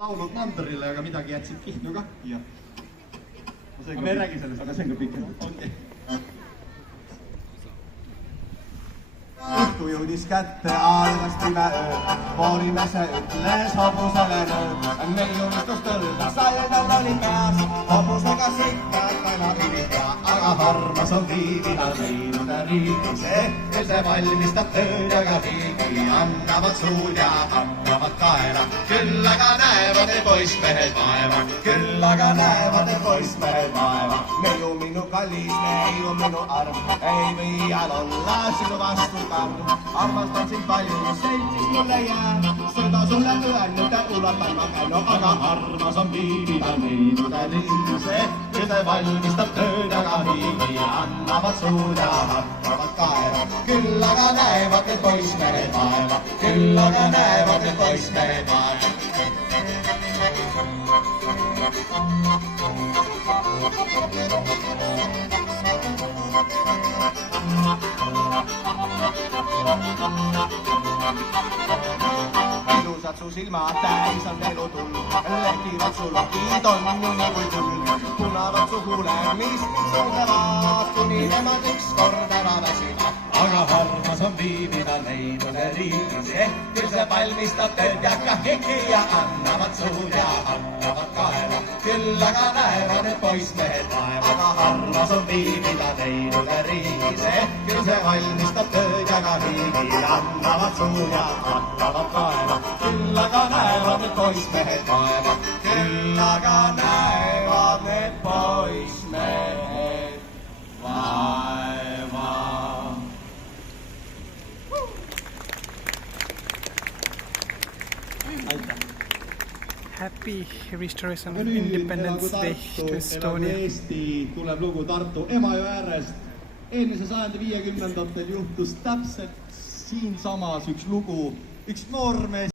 laulnud mandrile, aga midagi jätsid Kihnu ka ja me ei räägi sellest, aga see on ka pikemalt. Okay. Õhtu jõudis kätte, algas pime öö, voorimese ütles hobusele nöö. Meil unistus tõlda, saeldal oli peas, hobusega sikkad päeva pidi pea. Aga harmas on viidina leinude riigis, ehkel see valmistab tööd ja ka riigi. Annavad suud ja hakkavad kaela, küll aga näevad poissmehed vaeva. Küll aga näevad poissmehed vaeva. Neiu minu kallis, neiu minu arm, ei või jääl olla sinu vastu karm. Armastan sind palju, seltsis mulle jää, seda sulle tõennud, ulatan ma käno, aga armas on viibida neidude riigis, ehkel see valmistab tööd ja ka riigi. Annavad suud ja hakkavad kaela, küll aga näevad poissmehed vaeva. Küll aga näevad poissmehed vaeva. Ilusad su silmad täis on elutuld, lehtivad su lokid on nii kui tuld. Punavad su huuled, mis sulgevad, kuni nemad ükskord ära väsivad. Aga harmas on viibida neidude riigis, ehkel see valmistab tööd ja ka hiki ja annavad suud ja hakkavad kaela. Küll aga näevad poissmehed vaeva. Aga harmas on viibida neidude riigis, ehkel see valmistab tööd ja ka hiki. Annavad suud ja hakkavad kaela. Küll aga näevad poissmehed vaeva. Küll aga näevad poissmehed vaeva. Aitäh! Happy Restoration of Independence Day to Estonia. Eesti tuleb lugu Tartu Emajõe äärest. Eelmise sajandi 50ndatel juhtus täpselt siinsamas üks lugu, üks noormees